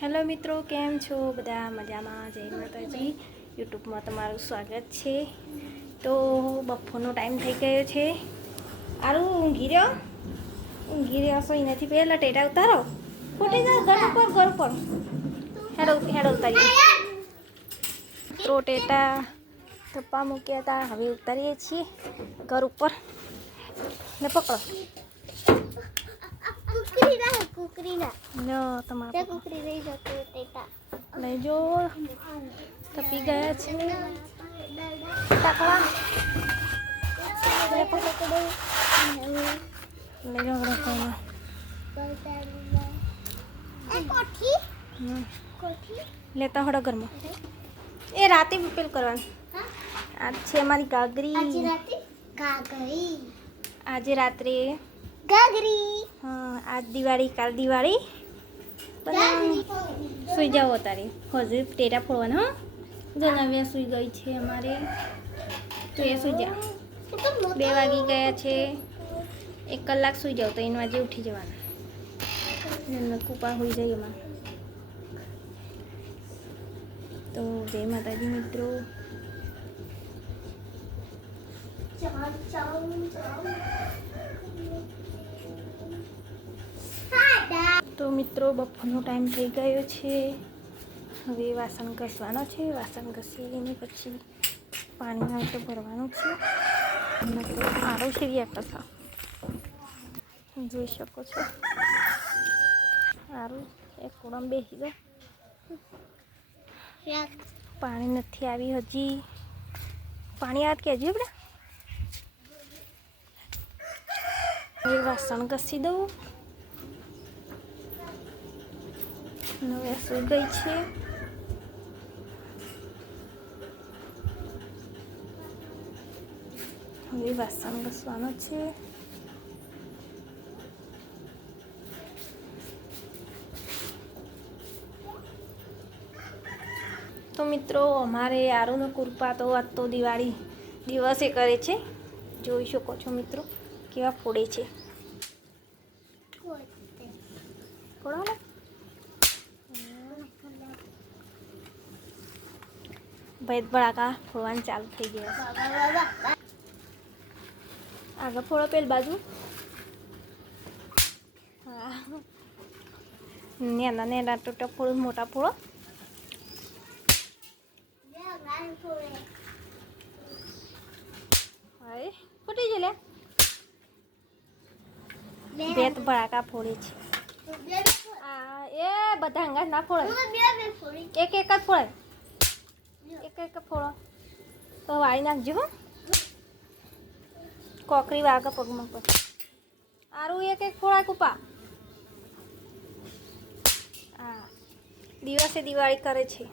Hello મિત્રો, કેમ છો? બધા મજામાં? જય માતાજી. યુટ્યુબમાં તમારું સ્વાગત છે. તો બપોરનો ટાઈમ થઈ ગયો છે. આરું ઊંઘી રહ્યો સોઈ નથી. પહેલાં ટેટા ઉતારો, ફૂટી જાઓ ઘર ઉપર હેડો ઉતારીએ. તો ટેટા ધપ્પા મૂક્યા હતા, હવે ઉતારીએ છીએ ઘર ઉપર. ને પકડો તમારે લઈ જો તપી ગયા છે ટાકવા. લેતા હળો ઘરમાં. એ રાતે પેલ કરવાનું. આજ છે અમારી ગાગરી. આજે રાત્રે ગાગરી. હા, આજ દિવાળી, કાલ દિવાળી. સુઈ જાઓ તારે. હજુ ટેટા ફોડવાના. હા, જણાવ્યા સુઈ ગઈ છે અમારે. તો એ સુઈ જા. 2 વાગી ગયા છે. 1 કલાક સુઈ જાઓ તો 3 વાગે ઉઠી જવાના. કૂપા હોઈ જાય એમાં. તો જય માતાજી મિત્રો. તો મિત્રો બપોરનો ટાઈમ થઈ ગયો છે. હવે વાસણ ઘસવાનો છે. વાસણ ઘસીને પછી પાણી આવે તો ભરવાનું છે. મારો છે કસા જોઈ શકો છો. સારું એક કુડામાં બેસી જાઓ. પાણી નથી આવી હજી. પાણી આવે કહેજો આપણે. હવે વાસણ ઘસી દઉં. હવે સુઈ ગઈ છે. હવે વાસણ ઘસવાનો છે. તો મિત્રો અમારે આરુનો કૃપા તો આજ તો દિવાળી દિવસે કરે છે. જોઈ શકો છો મિત્રો કેવા ફોડે છે. ફોડો ને ભેદ ભડાકા ફોડવાનું ચાલુ થઈ ગયા. આગળ ફોડો પેલી બાજુ. હા, નેના ટોટા ફોડો, મોટા ફોડો. હાય ફૂટી ગયેલા. ભેદ ભડાકા ફોડે છે. એ બધા અંગાજ ના ફોડે. એક જ ફોડે. એક ફોડો તો વાળી નાખજો. હો, કોકરી વાગે પગમાં પર. આરું એક ફોડા કૂપા. હા, દિવસે દિવાળી કરે છે.